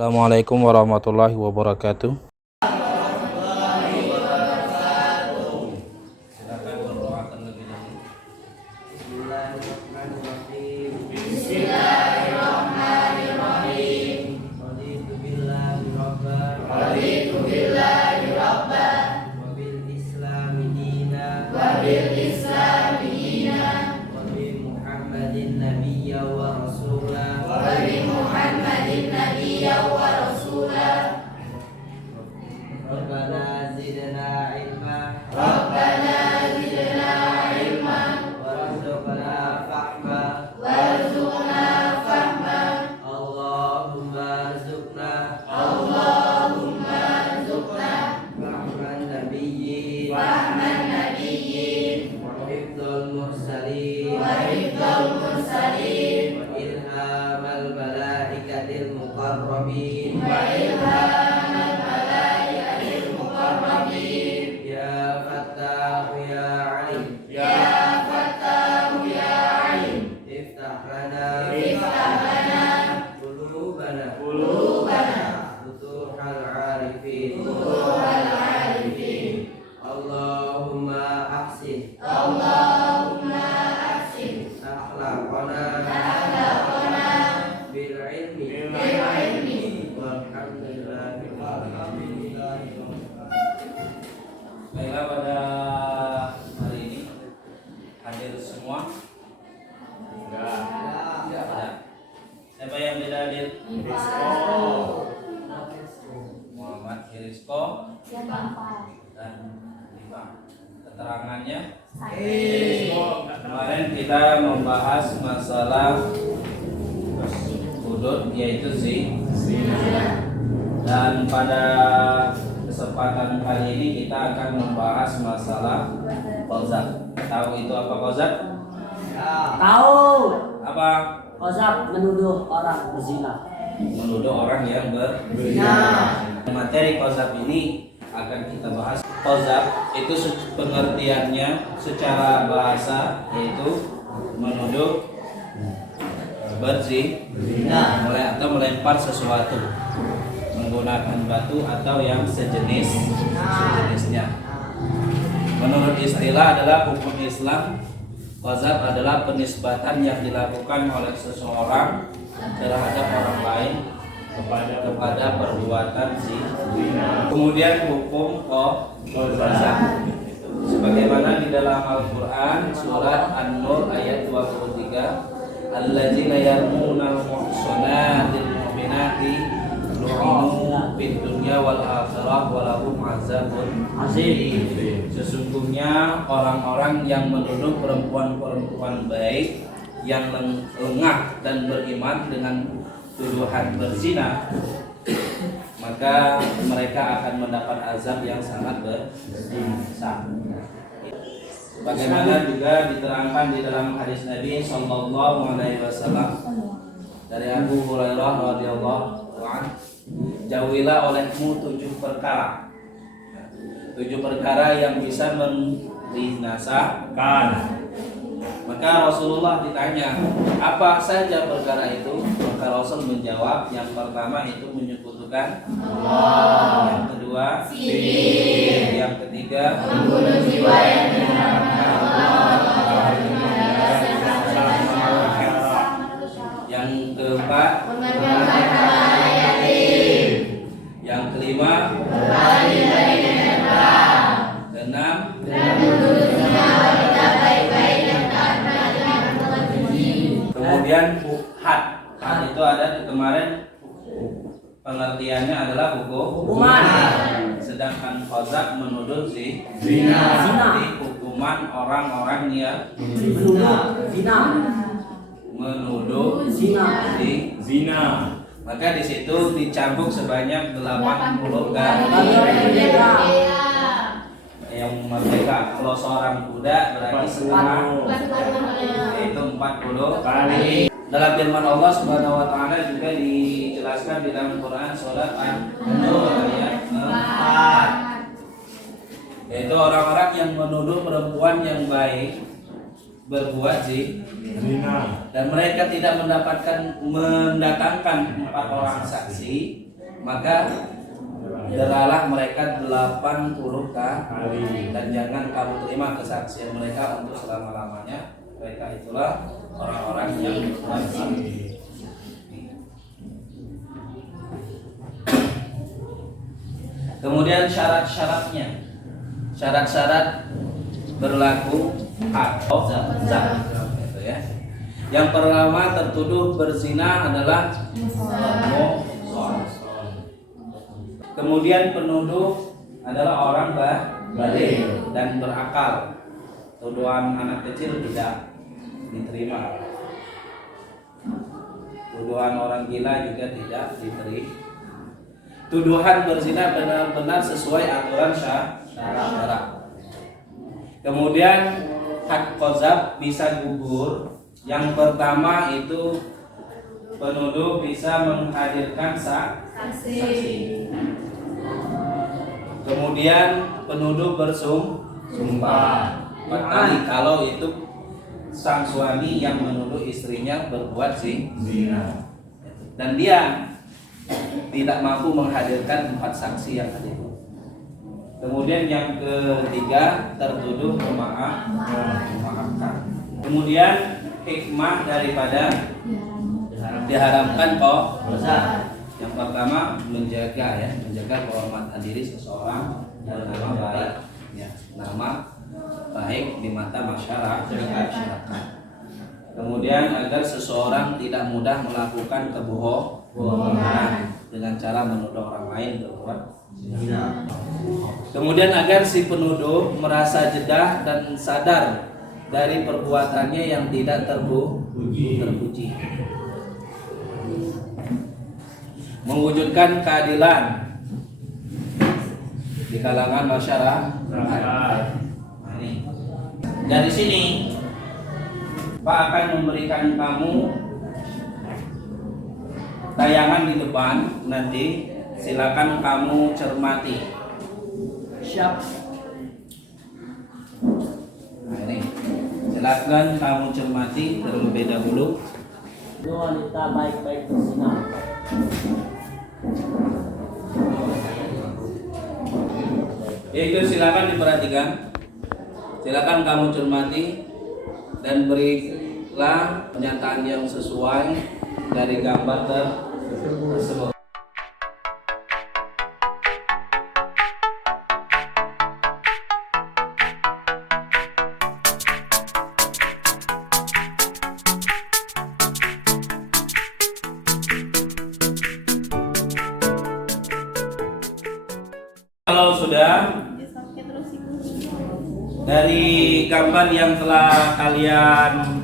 Assalamualaikum warahmatullahi wabarakatuh. Silakan berdoa terlebih dahulu. Bismillahirrahmanirrahim. Bismillahirrahmanirrahim. Raditu billahi rabban. Raditu billahi rabban. Wa bil islami dinan. Wa bil islami dinan. Wa bi Muhammadin nabiyya wa rasulah. Wa bi Muhammadin nabiyya wa rasulah. Rabbana zidna ilma. Rabbana zidna ilma. Warzuqna fahma. Warzuqna fahma. Allahumma rzuqna Allahumma rzuqna fahman nabiyyin. fahman nabiyyin Wa hifdzal mursalin. wa hifdzal mursalin Wa ilhamal malaikatil muqarrabin. wa ilhamal malaikatil muqarrabin. Ya Fattah ya Alim. Ya Fattahu ya Alim. Iftah lana Iftah lana qulubana qulubana futuhal arifin. futuhal arifin. Allahumma ahsin Allahumma ahsin akhlaqana akhlaqana bil ilmi bil ilmi. walhamdulillahi. Baiklah, pada hari ini hadir semua. Tidak ada. Siapa yang tidak hadir? Muhammad Hirisko dan Diva. Keterangannya kemarin kita membahas masalah hudud, yaitu dan pada kesempatan kali ini kita akan membahas masalah qazaf. Tahu itu apa qazaf? Tahu, Apa? Qazaf menuduh orang berzina. Menuduh orang yang berzina. Materi qazaf ini akan kita bahas. Qazaf itu pengertiannya secara bahasa yaitu menuduh berzina, atau melempar sesuatu menggunakan batu atau yang sejenisnya. Menurut istilah adalah hukum Islam, qazaf adalah penisbatan yang dilakukan oleh seseorang terhadap orang lain kepada perbuatan zina. Kemudian hukum qazaf sebagaimana di dalam Al-Qur'an surat An-Nur ayat 23, alladzina yarmunal muhsanatil mu'minati lu'inu fid dunya wal akhirah wa lahum azabun azim. Sesungguhnya orang-orang yang menuduh perempuan-perempuan baik yang lengah dan beriman dengan tuduhan berzina, maka mereka akan mendapat azab yang sangat besar. Bagaimana juga diterangkan di dalam hadis Nabi Sallallahu Alaihi Wasallam dari Abu Hurairah radhiyallahu anhu, jauhilah olehmu 7 perkara. 7 perkara yang bisa membinasakan. Maka Rasulullah ditanya, apa saja perkara itu? Maka Rasul menjawab, yang pertama itu menyekutukan Allah, yang kedua sihir, yang ketiga Membunuh jiwa yang diharamkan Allah, yang keempat mengerjakan hal yatim, yang kelima berlari dari nenek perang, keenam dan menuduh zina wanita baik-baik yang taat dengan mengunci. kemudian had. Had itu ada di kemarin pengertiannya adalah Hukuman. Sedangkan qazaf menuduh Zina. Jadi hukuman orang-orang yang Menuduh zina. menuduh Zina. zina. Maka di situ dicambuk sebanyak 80 kali. Yang merdeka, kalau seorang kuda berarti setengah, yaitu 40 kali. Dalam firman Allah Subhanahu wa taala juga dijelaskan di dalam Quran surat An-Nur ayat 4. Yaitu orang-orang yang menuduh perempuan yang baik berbuat zina dan mereka tidak mendatangkan 4 orang saksi, maka deralah mereka 80 kali dan jangan kamu terima kesaksian mereka untuk selama-lamanya. Mereka itulah orang-orang yang bersaksi. Kemudian syarat-syaratnya, syarat-syarat berlaku atau zina, gitu ya. Yang pertama, tertuduh berzina adalah muhsan. Kemudian penuduh adalah orang balik dan berakal. Tuduhan anak kecil tidak diterima. Tuduhan orang gila juga tidak diterima. Tuduhan berzina benar-benar sesuai aturan syara. Kemudian had qadzaf bisa gugur. Yang pertama itu penuduh bisa menghadirkan saksi. Kemudian penuduh bersumpah 4 kali kalau itu sang suami yang menuduh istrinya berbuat zina dan dia tidak mampu menghadirkan 4 saksi yang hadir. Kemudian yang ketiga, tertuduh memaafkan. Kemudian hikmah daripada diharamkan dosa. Yang pertama menjaga kehormatan diri seseorang dan nama baik, nama baik di mata masyarakat. Kemudian agar seseorang tidak mudah melakukan kebohongan dengan cara menuduh orang lain berbuat zina. Kemudian agar si penuduh merasa jedah dan sadar dari perbuatannya yang tidak terpuji. Mewujudkan keadilan di kalangan masyarakat. Nah, ini. Dari sini Pak akan memberikan kamu tayangan di depan, nanti silakan kamu cermati. Siap. Nah, ini silakan kamu cermati terlebih dahulu. Dua wanita baik-baik berzina. Itu silakan diperhatikan. Silakan kamu cermati dan berilah pernyataan yang sesuai dari gambar tersebut. Kalau sudah, dari gambar yang telah kalian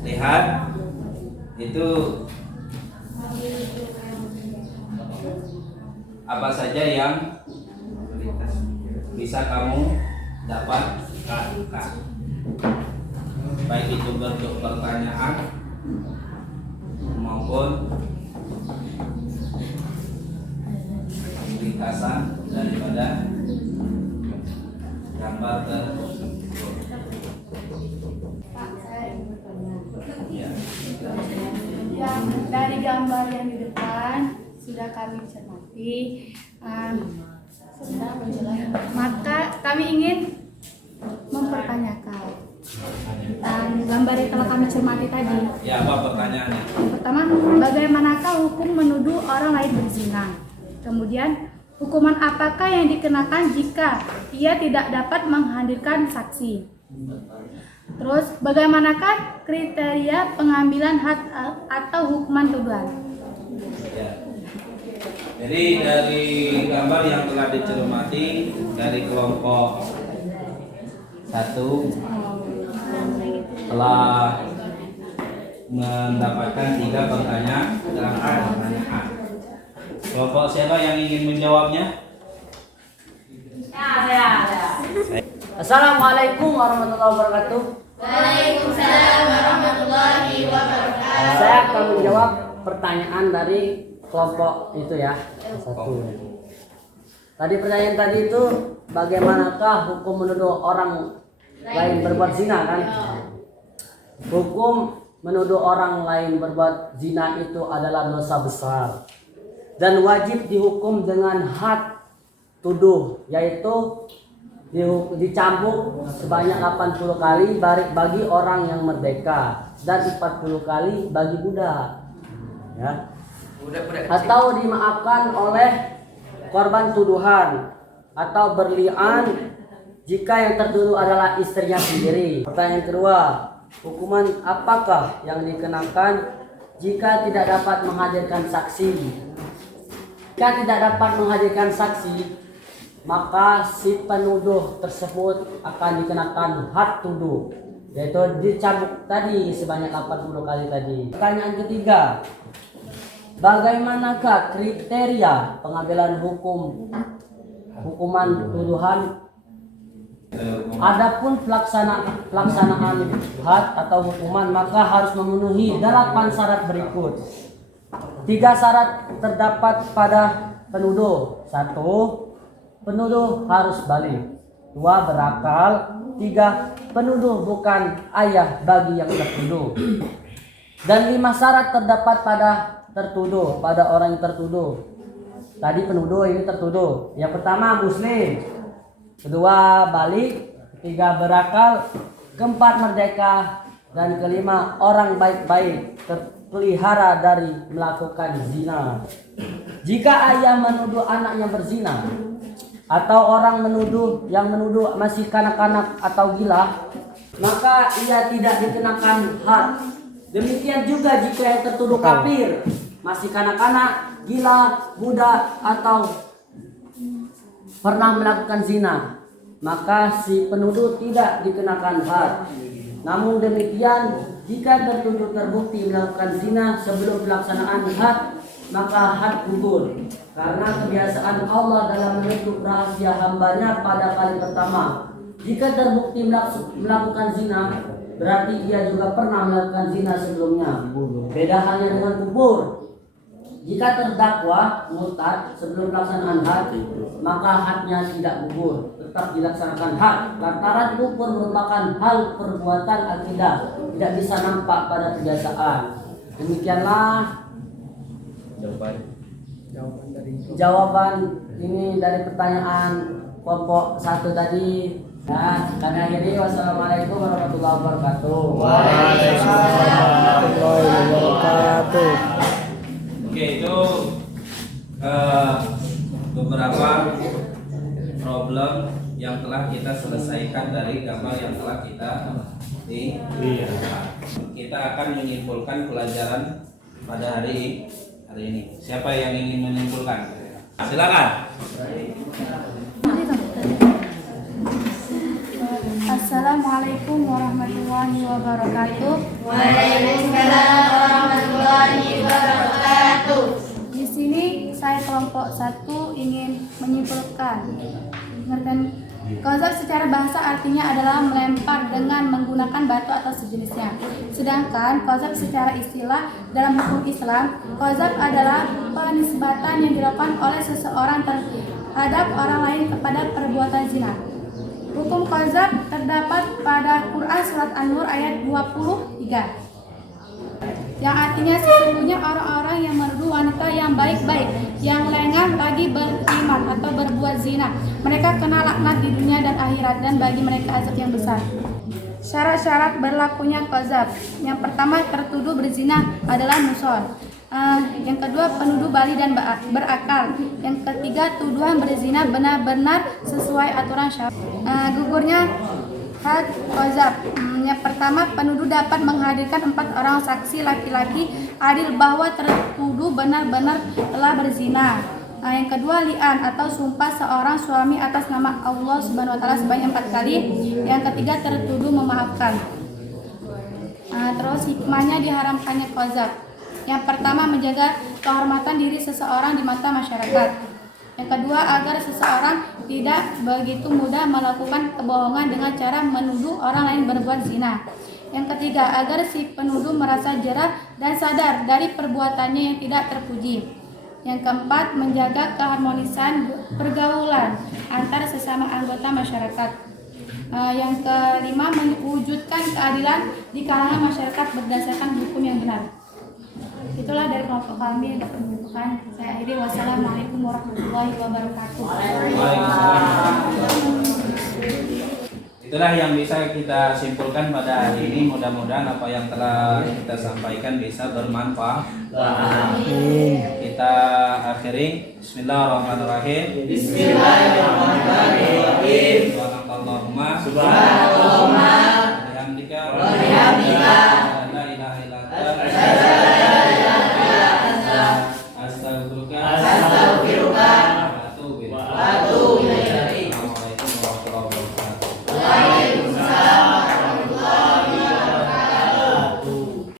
lihat itu apa saja yang bisa kamu dapatkan, baik itu bentuk pertanyaan maupun ringkasan daripada gambar tersebut. Pak, saya ingin bertanya. Ya. Yang dari gambar yang di depan sudah kami cermati, maka kami ingin mempertanyakan tentang gambar yang telah kami cermati tadi. Ya, apa pertanyaannya? Pertama, bagaimanakah hukum menuduh orang lain berzina? Kemudian, hukuman apakah yang dikenakan jika ia tidak dapat menghadirkan saksi? Terus, bagaimanakah kriteria pengambilan hak atau hukuman tuduhan? Ya. Jadi dari gambar yang telah dicermati dari kelompok 1 telah mendapatkan 3 pertanyaan. Kelompok siapa yang ingin menjawabnya? Assalamualaikum warahmatullahi wabarakatuh. Waalaikumsalam warahmatullahi wabarakatuh. Saya akan menjawab pertanyaan dari kelompok itu ya. 1. Tadi pertanyaan tadi itu bagaimanakah hukum menuduh orang lain berbuat zina kan? Hukum menuduh orang lain berbuat zina itu adalah dosa besar. dan wajib dihukum dengan had tuduh, yaitu dicambuk sebanyak 80 kali bagi orang yang merdeka dan 40 kali bagi budak, ya. Atau dimaafkan oleh korban tuduhan atau berlian jika yang tertuduh adalah istrinya sendiri. Pertanyaan kedua, hukuman apakah yang dikenakan jika tidak dapat menghadirkan saksi? Jika tidak dapat menghadirkan saksi, maka si penuduh tersebut akan dikenakan had tuduh, yaitu dicambuk tadi sebanyak 80 kali tadi. Pertanyaan ketiga, bagaimanakah kriteria pengambilan hukuman tuduhan? Adapun pelaksanaan had atau hukuman maka harus memenuhi 8 syarat berikut. 3 syarat terdapat pada penuduh. 1. Penuduh harus balik. 2. Berakal. 3. Penuduh bukan ayah bagi yang tertuduh. Dan 5 syarat terdapat pada tertuduh, pada orang yang tertuduh. Tadi penuduh, ini tertuduh. Yang pertama muslim, kedua balik, ketiga berakal, keempat merdeka, dan kelima orang baik-baik, terpelihara dari melakukan zina. Jika ayah menuduh anaknya berzina, atau orang yang menuduh masih kanak-kanak atau gila, maka ia tidak dikenakan had. Demikian juga jika yang tertuduh kafir, masih kanak-kanak, gila, budak, atau pernah melakukan zina, maka si penuduh tidak dikenakan had. Namun demikian, jika tertuduh terbukti melakukan zina sebelum pelaksanaan had, maka had gugur. Karena kebiasaan Allah dalam menutup rahasia hambanya pada kali pertama. Jika terbukti melakukan zina, berarti ia juga pernah melakukan zina sebelumnya. Beda halnya dengan kubur. Jika terdakwa murtad sebelum pelaksanaan had, maka hadnya tidak gugur, tetap dilaksanakan had. Lantaran kufur merupakan hal perbuatan akidah, tidak bisa nampak pada kebiasaan. Demikianlah jawaban ini dari pertanyaan kelompok 1 tadi. Dan kami akhiri, wassalamualaikum warahmatullahi wabarakatuh. Waalaikumsalam warahmatullahi wabarakatuh. Oke, itu beberapa problem yang telah kita selesaikan dari gambar yang telah kita kita akan menyimpulkan pelajaran pada hari ini. Siapa yang ingin menyimpulkan? Silakan. Assalamualaikum warahmatullahi wabarakatuh. Waalaikumsalam warahmatullahi wabarakatuh. Di sini saya kelompok 1 ingin menyimpulkan. Qazaf secara bahasa artinya adalah melempar dengan menggunakan batu atau sejenisnya. Sedangkan qazaf secara istilah dalam hukum Islam, qazaf adalah penisbatan yang dilakukan oleh seseorang terhadap orang lain kepada perbuatan zina. Hukum qazaf terdapat pada Quran surat An-Nur ayat 23. Yang artinya sesungguhnya orang-orang yang menuduh wanita yang baik-baik, yang lengah lagi beriman atau berbuat zina, mereka kena laknat di dunia dan akhirat, dan bagi mereka azab yang besar. Syarat-syarat berlakunya qazaf. Yang pertama, tertuduh berzina adalah muson. Yang kedua, penuduh bali dan berakal. Yang ketiga, tuduhan berzina benar-benar sesuai aturan syariat. Gugurnya had qazaf. Yang pertama, penuduh dapat menghadirkan 4 orang saksi laki-laki adil bahwa tertuduh benar-benar telah berzina. Yang kedua, li'an atau sumpah seorang suami atas nama Allah Subhanahu wa taala sebanyak 4 kali. Yang ketiga, tertuduh memaafkan. Terus hikmahnya diharamkannya qazaf. Yang pertama, menjaga kehormatan diri seseorang di mata masyarakat. Yang kedua, agar seseorang tidak begitu mudah melakukan kebohongan dengan cara menuduh orang lain berbuat zina. Yang ketiga, agar si penuduh merasa jerah dan sadar dari perbuatannya yang tidak terpuji. Yang keempat, menjaga keharmonisan pergaulan antar sesama anggota masyarakat. Yang kelima, mewujudkan keadilan di kalangan masyarakat berdasarkan hukum yang benar. itulah dari kelompok kami yang dapat mengumpulkan. Saya akhiri, wassalamualaikum warahmatullahi wabarakatuh. Itulah yang bisa kita simpulkan pada hari ini. Mudah-mudahan apa yang telah kita sampaikan bisa bermanfaat. Kita akhiri. Bismillahirrahmanirrahim. Bismillahirrahmanirrahim. Subhanallahumma Subhanallahumma bihamdika wa bihamdika